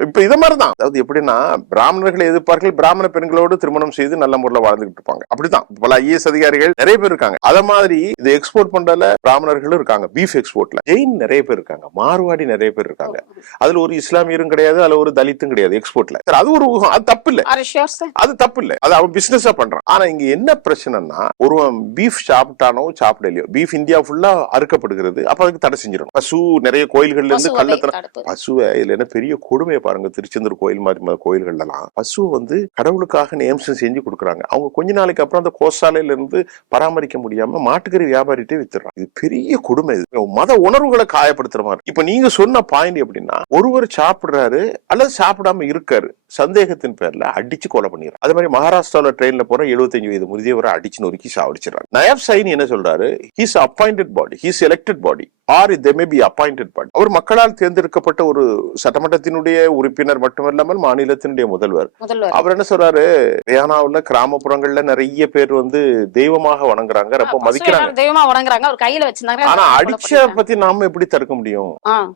இப்ப இத மாதிரிதான். அதாவது எப்படின்னா, பிராமணர்களை எதிர்ப்பார்கள், பிராமண பெண்களோடு திருமணம் செய்து நல்ல முறையில் வாழ்ந்துகிட்டு இருப்பாங்க. அப்படிதான் பல ஐஏஎஸ் அதிகாரிகள் நிறைய பேர் இருக்காங்க. அத மாதிரி இது எக்ஸ்போர்ட் பண்றதுல பிராமணர்களும் இருக்காங்க. பீஃப் எக்ஸ்போர்ட்ல ஜெயின் நிறைய பேர் இருக்காங்க, மார்வாடி நிறைய பேர் இருக்காங்க. அதுல ஒரு இஸ்லாமியரும் கிடையாது, அதுல ஒரு தலித்தும் கிடையாது எக்ஸ்போர்ட்ல. அது ஒரு ஊகம். அது தப்பு இல்ல, அது தப்பு இல்ல. அது அவன் பிசினஸா பண்றான். ஆனா இங்க என்ன பிரச்சனைனா, ஒருவன் பீஃப் சாப்பிட்டானோ சாப்பிடலையோ, பீஃப் இந்தியா ஃபுல்லா அறுக்கப்படுகிறது. அப்ப அதுக்கு தடை செஞ்சிடும். பசு நிறைய கோயில்கள்ல இருந்து பசுவை, இதுல என்ன பெரிய கொடுமையை பாருங்க. திருச்செந்தூர் கோயில் மாதிரி கோயில்கள் எல்லாம் பசுவை வந்து கடவுளுக்காக நியமனம் செஞ்சு கொடுக்குறாங்க. அவங்க கொஞ்ச நாளைக்கு அப்புறம் அந்த கோசாலையில இருந்து பராமரிக்க முடியாம மாட்டுக்கறி வியாபாரிட்டே வித்துறாங்க. இது பெரிய கொடுமை. இது மத உணர்வுகளை காயப்படுத்துற மாதிரி. இப்ப நீங்க சொன்ன பாயிண்ட் எப்படின்னா, ஒருவர் சாப்பிடுறாரு அல்லது சாப்பிடாம இருக்காரு, சந்தேகத்தின் பேர்ல அடிச்சு கொலை பண்ணிடுறாரு. அதே மாதிரி மகாராஷ்டிரால ட்ரெயின்ல போற 75 வயது முதியவரை அடிச்சு நொறுக்கி சாவடிச்சிடறாங்க. நயாப் சைனி என்ன சொல்றாரு? He's appointed body, he's elected body or they may be appointed body. அவர் மக்களால் தேர்ந்தெடுக்கப்பட்ட ஒரு சட்டமன்றத்தினுடைய உறுப்பினர் மட்டுமல்லாமல் மாநிலத்தினுடைய முதல்வர். அவர் என்ன சொல்றாரு? ஹரியானாவுல கிராமப்புறங்கள்ல நிறைய பேர் வந்து தெய்வமாக வணங்குறாங்க, ரொம்ப மதிக்கிறாங்க, தெய்வமா வணங்குறாங்க. அவர் கையில வச்சிருந்தாங்க. ஆனா அடிச்ச பத்தி நாம எப்படி தடுக்க முடியும்?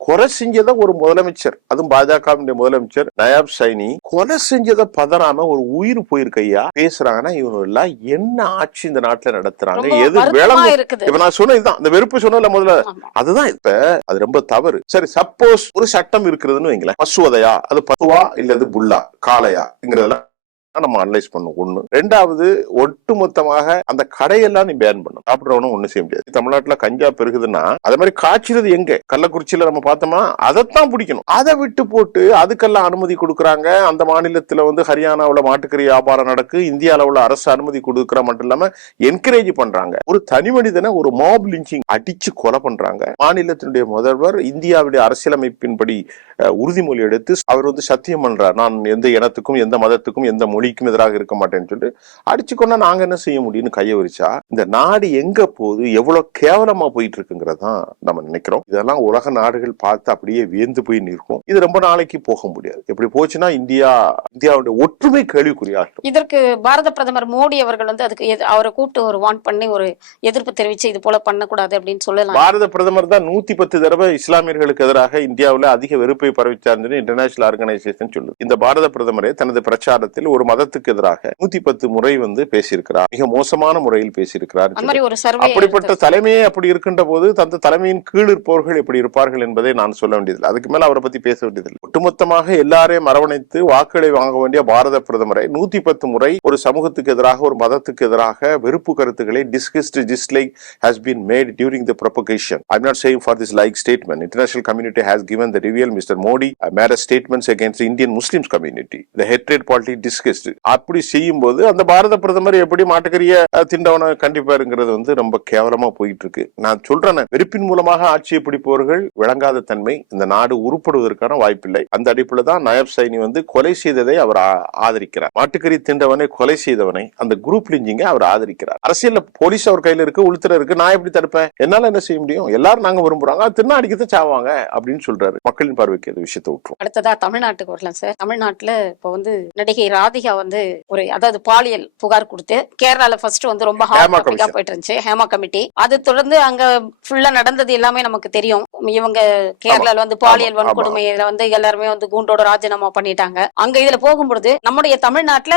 கொலை செஞ்சத ஒரு முதலமைச்சர், அதுவும் பாஜகவுடைய முதலமைச்சர் நயாப் சைனி கொலை செஞ்சதை பதறாம ஒரு உயிர் போயிருக்கையா பேசுறாங்கன்னா, இவங்க எல்லாம் என்ன ஆட்சி இந்த நாட்டுல நடத்துறாங்க? எது விளம்பரம்? இப்ப நான் சொன்னதுதான் இந்த வெறுப்பு சொன்னதுல முதல்ல அதுதான். இப்ப அது ரொம்ப தவறு. சரி, சப்போஸ் ஒரு சட்டம் இருக்கிறதுன்னு வைங்களேன், பசுவதையா, அது பசுவா இல்லது புல்லா காளையாங்கிறதெல்லாம் நம்ம அனலைஸ் பண்ணும். ஒண்ணு. ரெண்டாவது, ஒட்டுமொத்தமாக அந்த கடையெல்லாம் நீ பேன் பண்ணும். சாப்பிடுறவனும் ஒண்ணு செய்ய முடியாது. தமிழ்நாட்டுல கஞ்சா பெருகுதுன்னா அதே மாதிரி காய்ச்சறது எங்க? கள்ளக்குறிச்சியில நம்ம பார்த்தோமா, அதைத்தான் பிடிக்கணும். அதை விட்டு போட்டு அதுக்கெல்லாம் அனுமதி கொடுக்குறாங்க. அந்த மாநிலத்துல வந்து ஹரியானாவுல மாட்டுக்கறி வியாபாரம் நடக்கு. இந்திய அளவுல அரசு அனுமதி கொடுக்கற மட்டும் இல்லாம என்கரேஜ் பண்றாங்க. ஒரு தனி மனிதனை ஒரு மாப் லிஞ்சிங் அடிச்சு கொலை பண்றாங்க. மாநிலத்தினுடைய முதல்வர் இந்தியாவுடைய அரசியலமைப்பின்படி உறுதிமொழி எடுத்து அவர் வந்து சத்தியம் பண்றார், நான் எந்த இனத்துக்கும் எந்த மதத்துக்கும் எந்த மொழிக்கும் எதிராக இருக்க மாட்டேன்னு சொல்லிட்டு அடிச்சுக்கொண்டா நாங்க என்ன செய்ய முடியும்னு கைய விரிச்சா இந்த நாடு எங்க போகுது, எவ்வளவு கேவலமா போயிட்டு இருக்குங்கிறதான் நம்ம நினைக்கிறோம். இதெல்லாம் உலக நாடுகள் பார்த்து அப்படியே வியந்து போய் நிற்கும். இது ரொம்ப நாளைக்கு போக முடியாது. எப்படி போச்சுன்னா இந்தியாவுடைய ஒற்றுமை கேள்விக்குறியாகும். இதற்கு பாரத பிரதமர் மோடி அவர்கள் வந்து அதுக்கு அவரை கூப்பிட்டு ஒரு வான் பண்ணி ஒரு எதிர்ப்பு தெரிவிச்சு இது போல பண்ணக்கூடாது அப்படின்னு சொல்லலாம். பாரத பிரதமர் தான் 110 தடவை இஸ்லாமியர்களுக்கு எதிராக இந்தியாவில் அதிக வெறுப்பை பரவிச்சார்ந்து இன்டர்நேஷனல் ஆர்கனைசேஷன் சொல்லுது. இந்த பாரத பிரதமரே தனது பிரச்சாரத்தில் ஒரு மதத்துக்கு எதிராக 110 முறை வந்து பேசியிருக்கிறார். மிக மோசமான முறையில் பேசியிருக்கிறார். அப்படிப்பட்ட தலைமையே அப்படி இருக்கின்ற போது தந்த தலைமையின் கீழ் இருப்பவர்கள் எப்படி இருப்பார்கள் என்பதை நான் சொல்ல வேண்டியதில்லை. அதுக்கு மேல அவரை பத்தி பேச வேண்டியதில்லை. ஒட்டுமொத்தமாக எல்லாரையும் அரவணைத்து வாக்குகளை வாங்க வேண்டிய பாரத பிரதமரை 110 முறை ஒரு சமூகத்துக்கு எதிராக, ஒரு மதத்துக்கு எதிராக வெறுப்பு கருத்துக்களை dislike has been made during the propagation. I'm not saying for this like statement. International community has given the reveal Mr. Modi made statements against the Indian Muslims community. The hatred policy discussed based. அப்படி செய்யும் போது அந்த பாரத பிரதமர் எப்படி மாட்டுக்கறிய திண்டவனை கண்டிப்பாருங்கிறது வந்து ரொம்ப கேவலமா போயிட்டு இருக்கு. நான் சொல்றேன், வெறுப்பின் மூலமாக ஆட்சியை பிடிப்பவர்கள் விளங்காத தன்மை, இந்த நாடு உருப்படுவதற்கான வாய்ப்பில்லை. அந்த அடிப்படையில் தான் நயப் சைனி வந்து கொலை செய்ததை அவர் ஆதரிக்கிறார். மாட்டுக்கறி திண்டவனை கொலை செய்தவனை அந்த குரூப் லிஞ்சிங்க அவர் ஆதரிக்கிறார். அரசியல்ல போலீஸ் அவர் கையில இருக்கு, உள்துறை இருக்கு, நான் எப்படி தடுப்பேன், என்னால என்ன செய்ய முடியும், எல்லாரும் நாங்க விரும்புறாங்க, திருநா அடிக்கத்தான் சாவாங்க அப்படின்னு சொல்றாரு. மக்களின் பார்வைக்கு அது விஷயத்தை விட்டுரும். அடுத்ததா தமிழ்நாட்டுக்கு வரலாம் சார். தமிழ்நாட்டுல இப்போ வந்து நடிகை ராதிகா வந்து ஒரு அதாவது பாலியல் புகார் கொடுத்து கேரளால ஃபர்ஸ்ட் வந்து ரொம்ப ஹாட் டாபிக்கா போயிட்டு இருந்துச்சு, ஹேமா கமிட்டி. அது தொடர்ந்து அங்க ஃபுல்லா நடந்தது எல்லாமே நமக்கு தெரியும். இவங்க கேரளால வந்து பாலியல் வன்கொடுமையில வந்து எல்லாருமே வந்து கூண்டோட ராஜினாமா பண்ணிட்டாங்க. அங்க இதுல போகும்பொழுது நம்முடைய தமிழ்நாட்டுல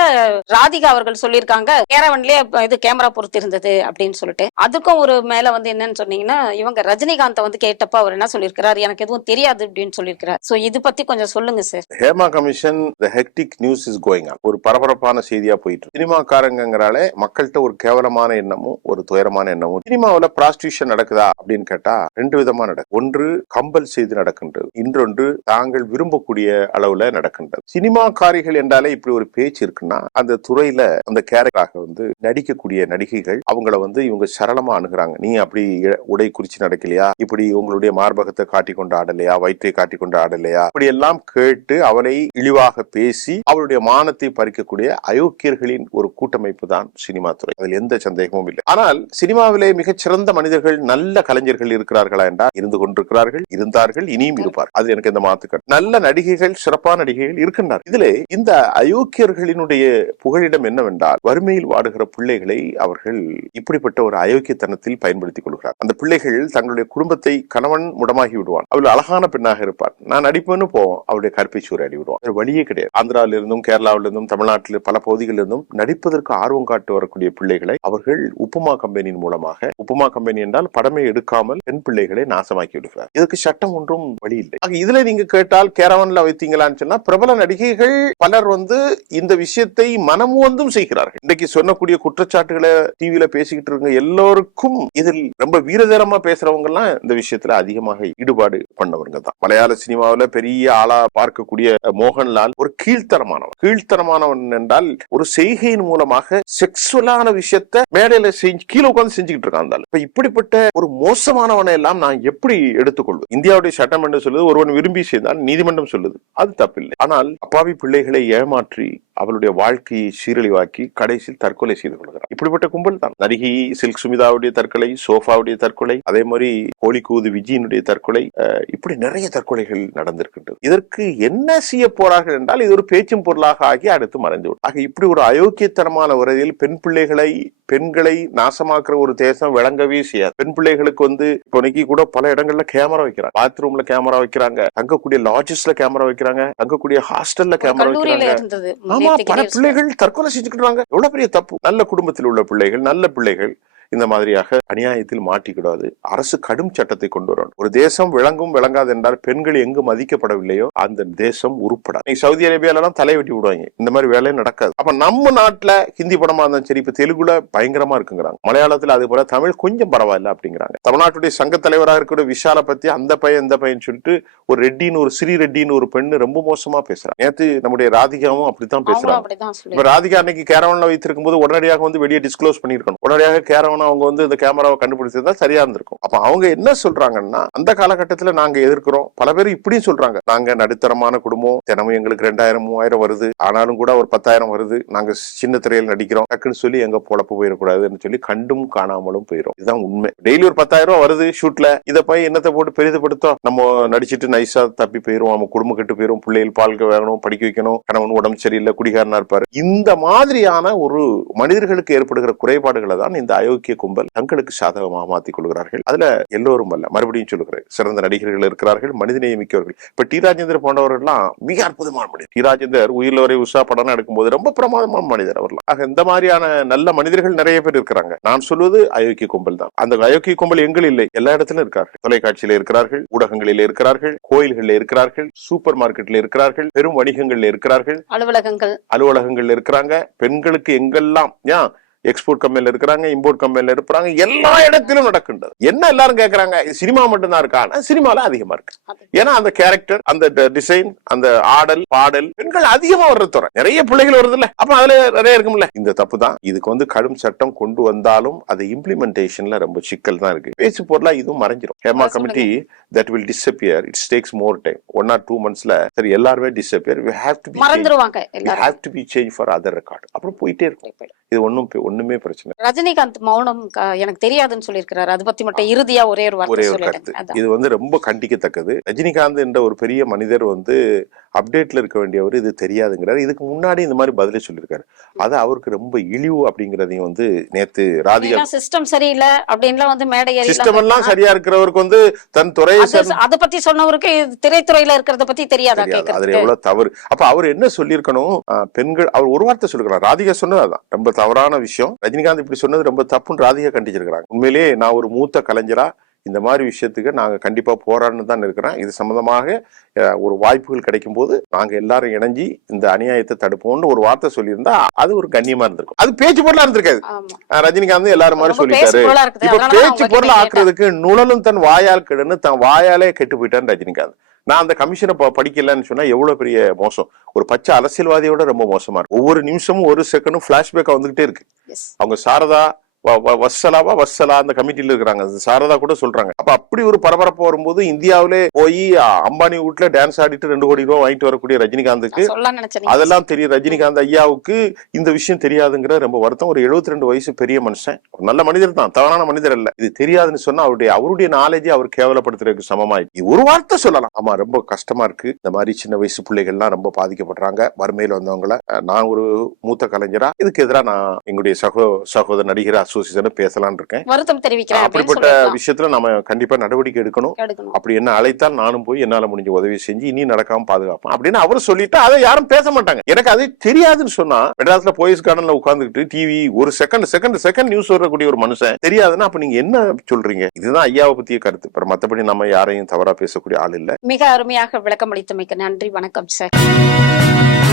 ராதிகா அவர்கள் சொல்லியிருக்காங்க கேரவன்லயே இது கேமரா பொறுத்து இருந்தது அப்படின்னு சொல்லிட்டு. அதுக்கும் ஒரு மேல வந்து என்னன்னு சொன்னீங்கன்னா, இவங்க ரஜினிகாந்த் வந்து கேட்டப்ப அவர் என்ன சொல்லியிருக்கிறார், எனக்கு எதுவும் தெரியாது அப்படின்னு சொல்லியிருக்கிறார். சோ இது பத்தி கொஞ்சம் சொல்லுங்க sir. Hema commission the hectic news is going on. ஒரு பரபரப்பான செய்தியா போயிட்டு சினிமாக்காரங்கறாலே மக்கள்கிட்ட ஒரு கேவலமான எண்ணமும் ஒரு துயரமான எண்ணமும். சினிமாவில் பிராஸ்டியூஷன் நடக்குதா அப்படின்னு கேட்டா ரெண்டு விதமா நடக்கும். ஒன்று கம்பல் செய்து நடக்கின்றது, இன்னொன்று தாங்கள் விரும்பக்கூடிய அளவுல நடக்கின்றது. சினிமாக்காரிகள் என்றாலே இப்படி ஒரு பேச்சு இருக்குன்னா அந்த துறையில அந்த கேரக்டராக வந்து நடிக்கக்கூடிய நடிகைகள் அவங்கள வந்து இவங்க சரளமா அணுகுறாங்க. நீ அப்படி உடை குறிச்சு நடக்கலையா, இப்படி உங்களுடைய மார்பகத்தை காட்டிக்கொண்டு ஆடலையா, வயிற்றை காட்டிக்கொண்டு ஆடலையா, இப்படி எல்லாம் கேட்டு அவளை இழிவாக பேசி அவளுடைய மானத்தை பறிக்கக்கூடிய அயோக்கியர்களின் ஒரு கூட்டமைப்பு தான் சினிமா துறை. அதில் எந்த சந்தேகமும் இல்லை. ஆனால் சினிமாவிலே மிகச்சிறந்த மனிதர்கள், நல்ல கலைஞர்கள் இருக்கிறார்களா என்றால் இருந்து கொண்டிருக்கிறார்கள், இருந்தார்கள், இனியும் இருப்பார். அது எனக்கு இந்த மாத்துக்கள். நல்ல நடிகைகள், சிறப்பான நடிகைகள் இருக்கின்றார். இதிலே இந்த அயோக்கியர்களினுடைய புகழிடம் என்னவென்றால் வறுமையில் வாடுகிற பிள்ளைகளை அவர்கள் இப்படிப்பட்ட ஒரு அயோக்கியத்தனத்தில் பயன்படுத்திக் கொள்கிறார். அந்த பிள்ளைகள் தங்களுடைய குடும்பத்தை கணவன் முடமாகி விடுவான். அவள் அழகான பெண்ணாக இருப்பார், நான் நடிப்பேன்னு போவோம், அவருடைய கற்பிச்சூரை அடி விடுவான். ஒரு வழியே கிடையாது. ஆந்திராவில இருந்தும் கேரளாவில இருந்தும் தமிழ்நாட்டில் பல பகுதிகளில் இருந்தும் நடிப்பதற்கு ஆர்வம் காட்டு வரக்கூடிய பிள்ளைகளை அவர்கள் உப்புமா கம்பெனியின் மூலமாக, உப்புமா கம்பெனி என்றால் படமே எடுக்காமல் பெண் பிள்ளைகளை நாசமாக்கி விடுகிறார். இதுக்கு சட்டம் ஒன்றும் வழி இல்லை. இதுல நீங்க கேட்டால் கேரவன்ல வைத்தீங்களான்னு சொன்னா பிரபல நடிகைகள் பலர் வந்து இந்த விஷயத்தை மனமுவந்தும் செய்கிறார்கள். இன்றைக்கு சொன்னக்கூடிய குற்றச்சாட்டுகளை டிவியில பேசிக்கிட்டு இருக்க எல்லோருக்கும் இதில் ரொம்ப வீரதரமா பேசுறவங்க எல்லாம் இந்த விஷயத்துல அதிகமாக ஈடுபாடு பண்ணவங்க தான். மலையாள சினிமாவில பெரிய ஆளா பார்க்கக்கூடிய மோகன்லால் ஒரு கீழ்த்தரமானவன் என்றால் ஒரு செய்கையின் மூலமாக செக்ஸுவலான விஷயத்தை மேடையில கீழே உட்கார்ந்து செஞ்சுக்கிட்டு இருக்கான். இப்ப இப்படிப்பட்ட ஒரு மோசமானவனை எல்லாம் நான் எப்படி எடுத்துக்கொள்வது? இந்தியாவுடைய சட்டம் என்று சொல்லுது ஒருவன் விரும்பி செய்தால் நீதிமன்றம் சொல்லுது, அது தப்பில்லை. ஆனால் அப்பாவி பிள்ளைகளை ஏமாற்றி அவளுடைய வாழ்க்கையை சீரழிவாக்கி கடைசியில் தற்கொலை செய்து கொள்கிறார். இப்படிப்பட்ட கும்பல் தான். நடிகை சில்க் சுமிதாவுடைய தற்கொலை, சோஃபாவுடைய தற்கொலை, அதே மாதிரி கோழிக்கூது விஜயனுடைய தற்கொலை, இப்படி நிறைய தற்கொலைகள் நடந்திருக்கின்றது. இதற்கு என்ன செய்ய போறார்கள் என்றால் இது ஒரு பேச்சும் பொருளாக ஆகி அடுத்து மறைந்துவிடும். ஆக இப்படி ஒரு அயோக்கியத்தனமான உரையில் பெண்களை நாசமாக்குற ஒரு தேசம் விளங்கவே செய்யாது. பெண் பிள்ளைகளுக்கு வந்து இப்போதைக்கு கூட பல இடங்கள்ல கேமரா வைக்கிறாங்க, பாத்ரூம்ல கேமரா வைக்கிறாங்க, தங்கக்கூடிய லாட்ஜஸ்ல கேமரா வைக்கிறாங்க, தங்கக்கூடிய ஹாஸ்டல்ல கேமரா வைக்கிறாங்க. பல பிள்ளைகள் தற்கொலை செஞ்சுக்கிட்டாங்க. எவ்வளவு பெரிய தப்பு. நல்ல குடும்பத்தில் உள்ள பிள்ளைகள், நல்ல பிள்ளைகள் இந்த மாதிரியாக அநியாயத்தில் மாட்டிக்கிடாது. அரசு கடும் சட்டத்தை கொண்டு வரணும். ஒரு தேசம் விளங்காது என்றால் பெண்கள் எங்கு மதிக்கப்படவில்லையோ அந்த தேசம் உருப்படாது. சவுதி அரேபியால தலை வெட்டி விடுவாங்க, இந்த மாதிரி வேலையும் நடக்காது. அப்ப நம்ம நாட்டுல ஹிந்தி படமா இருந்தாலும் சரி, இப்ப தெலுங்குல பயங்கரமா இருக்குங்கிறாங்க, மலையாளத்துல அது போல, தமிழ் கொஞ்சம் பரவாயில்ல அப்படிங்கிறாங்க. தமிழ்நாட்டுடைய சங்க தலைவராக இருக்கிற விஷால பத்தி அந்த பையன் இந்த பையன் சொல்லிட்டு ஒரு ரெட்டின்னு, ஒரு ஸ்ரீ ரெட்டின்னு ஒரு பெண்ணு ரொம்ப மோசமா பேசுறாங்க. நேற்று நம்முடைய ராதிகாவும் அப்படித்தான் பேசுறாங்க. ராதிகா அன்னைக்கு கேரவன்ல வைத்திருக்கும் போது உடனடியாக வந்து வெளியே டிஸ்க்ளோஸ் பண்ணிருக்கணும். உடனடியாக கேரவன் அவங்க வந்து இந்த கேமராவை கண்டுபிடிச்சதா சரியா இருந்திருக்கும். அப்ப அவங்க என்ன சொல்றாங்கன்னா, அந்த காலகட்டத்துல நாங்க எதிர்க்கிறோம். பல பேர் இப்படியும் சொல்றாங்க, நாங்க நடுத்தரமான குடும்பம், தினமும் எங்களுக்கு 2000-3000 வருது, ஆனாலும் கூட ஒரு 10,000 வருது, நாங்க சின்ன திரையில் நடிக்கிறோம், டக்குன்னு சொல்லி எங்க பொழப்பு போயிடக்கூடாதுன்னு சொல்லி கண்டும் காணாமலும் போயிடும். இதுதான் உண்மை. டெய்லி ஒரு 10,000 வருது ஷூட்ல, இதை போய் என்னத்தை போட்டு பெரிதுபடுத்தோம், நம்ம நடிச்சிட்டு நைஸா தப்பி போயிரும், நம்ம குடும்பம் கெட்டு போயிரும், பிள்ளைகள் பால்க வேணும், படிக்க வைக்கணும், கணவன் உடம்பு சரியில்லை, குடிகாரனா இருப்பாரு. இந்த மாதிரியான ஒரு மனிதர்களுக்கு ஏற்படுகிற குறைபாடுகளை தான் இந்த அயோக்கிய கும்பல் தங்களுக்கு சாதகமாக மாற்றிக் கொள்கிறார்கள். அதுல எல்லோரும் அல்ல, மறுபடியும் சொல்லுகிறேன், சிறந்த நடிகர்கள் இருக்கிறார்கள், மனிதநேயம் மிக்கவர்கள். இப்ப டி ராஜேந்தர் போன்றவர்கள்லாம் மிக அற்புதமான மனிதர். டி ராஜேந்தர் உயிர்வரை உஷா படம் எடுக்கும்போது ரொம்ப பிரமாதமான மனிதர் அவர்லாம். ஆக இந்த மாதிரியான நல்ல மனிதர்கள் நிறைய பேர் இருக்கிறாங்க. நான் சொல்வது அயோக்கிய கும்பல் தான். அந்த அயோக்கிய கும்பல் எங்கள் இல்லை, எல்லா இடத்திலும் இருக்கார்கள். தொலைக்காட்சியில இருக்கிறார்கள், ஊடகங்களில் இருக்கிறார்கள், கோயில்களில் இருக்கிறார்கள், சூப்பர் மார்க்கெட்ல இருக்கிறார்கள், பெரும் வணிகங்கள்ல இருக்கிறார்கள், அலுவலகங்கள் இருக்கிறாங்க. பெண்களுக்கு எங்கெல்லாம் எக்ஸ்போர்ட் கம்பெனில இருக்கிறாங்க, இம்போர்ட் கம்பெனில இருக்கிறாங்க, எல்லா இடத்திலும் நடக்கின்றது. என்ன எல்லாரும் கேட்கறாங்க, சினிமா மட்டும்தான் இருக்கா? சினிமால அதிகமா இருக்கு. ஏன்னா அந்த கேரக்டர், அந்த டிசைன், அந்த ஆடல் பாடல், பெண்கள் அதிகமா வர்றது துறை. நிறைய பிள்ளைகள் வருது இல்ல, அப்ப அதுல நிறைய இருக்கும்ல. இந்த தப்பு தான். இதுக்கு கடும் சட்டம் கொண்டு வந்தாலும் அது இம்ப்ளிமெண்டேஷன்ல ரொம்ப சிக்கல் தான் இருக்கு. பேச்சு பொருளா இதுவும் மறைஞ்சிரும். Hema committee that will disappear. It takes more time. 1 or 2 monthsல சரி எல்லாரும் disappear. We have to be மறந்துருவாங்க we எல்லாரும். have to be changed for other record. அப்புறம் போயிட்டே இருக்கும். இது ஒண்ணுமே பிரச்சனை. ரஜினிகாந்த் மௌனம் எனக்கு தெரியாதுன்னு சொல்லியிருக்கிறாரு. அது பத்தி மட்டும் இறுதியா ஒரே ஒரு வார்த்தை சொல்லிடுங்க. இது ரொம்ப கண்டிக்கத்தக்கது. ரஜினிகாந்த் என்ற ஒரு பெரிய மனிதர் அப்டேட்ல இருக்க வேண்டியவர் இது தெரியாதுங்கிறாரு. இதுக்கு முன்னாடி இந்த மாதிரி பதிலே சொல்லியிருக்காரு. அது அவருக்கு ரொம்ப இழிவு அப்படிங்கறதையும் நேத்து ராதிகா சிஸ்டம் சரியில்லை அப்படின்னு மேடை சிஸ்டம் எல்லாம் சரியா இருக்கிறவருக்கு தன் துறை அத பத்தி சொன்னவருக்கு திரைத்துறையில இருக்கிறத பத்தி தெரியாதா கேக்குறது. அதுல எவ்வளவு தவறு. அப்ப அவர் என்ன சொல்லியிருக்கணும், பெண்கள் அவர் ஒரு வார்த்தை சொல்லிருக்காரு. ராதிகா சொன்னதுதான் ரொம்ப தவறான விஷயம். ரஜினிகாந்த் இப்படி சொன்னது ரொம்ப தப்புன்னு ராதிகா கண்டிச்சிருக்காங்க. உண்மையிலேயே நான் ஒரு மூத்த கலைஞரா இந்த மாதிரி விஷயத்துக்கு நாங்க கண்டிப்பா போராடணும் தான் இருக்கிறோம். இது சம்பந்தமாக ஒரு வாய்ப்புகள் கிடைக்கும் போது நாங்க எல்லாரும் இணைஞ்சி இந்த அநியாயத்தை தடுப்போம்னு ஒரு வார்த்தை சொல்லியிருந்தா அது ஒரு கண்ணியமா இருந்திருக்கும். அது பேச்சு பொருளா இருந்திருக்காது. ரஜினிகாந்த் எல்லாரும் மாதிரி சொல்லிட்டாரு. இப்ப பேச்சு பொருள் ஆக்குறதுக்கு நுழலும் தன் வாயால் கெடுன்னு தன் வாயாலே கெட்டு போயிட்டான்னு ரஜினிகாந்த். நான் அந்த கமிஷனை படிக்கலன்னு சொன்னா எவ்வளவு பெரிய மோசம். ஒரு பச்சை அரசியல்வாதியோட ரொம்ப மோசமா இருக்கு. ஒவ்வொரு நிமிஷமும் ஒரு செகண்டும் பிளாஷ்பேக் வந்துகிட்டே இருக்கு. அவங்க சாரதா வசலா அந்த கமிட்டில இருக்கிறாங்க. சாரதா கூட சொல்றாங்க. அப்ப அப்படி ஒரு பரபரப்பு வரும்போது இந்தியாவிலே போய் அம்பானி வீட்டுல டான்ஸ் ஆடிட்டு 2 கோடி ரூபாய் வாங்கிட்டு வரக்கூடிய ரஜினிகாந்துக்கு அதெல்லாம் தெரியும். ரஜினிகாந்த் ஐயாவுக்கு இந்த விஷயம் தெரியாதுங்கிற ரொம்ப வருத்தம். ஒரு 72 வயசு பெரிய மனுஷன், ஒரு நல்ல மனிதர் தான், தவறான மனிதர் அல்ல. இது தெரியாதுன்னு சொன்னா அவருடைய நாலேஜ் அவர் கேவலப்படுத்துறதுக்கு சமமாயிடுச்சு. ஒரு வார்த்தை சொல்லலாம். ஆமா, ரொம்ப கஷ்டமா இருக்கு. இந்த மாதிரி சின்ன வயசு பிள்ளைகள்லாம் ரொம்ப பாதிக்கப்படுறாங்க. வறுமையில வந்தவங்களை நான் ஒரு மூத்த கலைஞரா இதுக்கு எதிராக நான் எங்களுடைய சகோதர நடிகர் பேசலான் இருக்கேன். வருத்தம் தெரிவிக்கிறேன். அப்படிப்பட்ட விஷயத்துல நம்ம கண்டிப்பா நடவடிக்கை எடுக்கணும். அப்படி என்ன அழைத்தால் நானும் போய் என்னால முடிஞ்ச உதவி செஞ்சு இனி நடக்காம பாதுகாப்போம் அப்படின்னு அவரு சொல்லிட்டு அதை யாரும் பேச மாட்டாங்க. எனக்கு அது தெரியாதுன்னு சொன்னா மெட்ராஸ்ல போயஸ் கார்டன்ல உட்கார்ந்துட்டு டிவி ஒரு செகண்ட் நியூஸ் வரக்கூடிய ஒரு மனுஷன் தெரியாதுன்னா அப்ப நீங்க என்ன சொல்றீங்க? இதுதான் ஐயாவை பத்திய கருத்து. மத்தபடி நம்ம யாரையும் தவறா பேசக்கூடிய ஆள் இல்ல. மிக அருமையாக விளக்கம் அளித்தமைக்கு நன்றி. வணக்கம் சார்.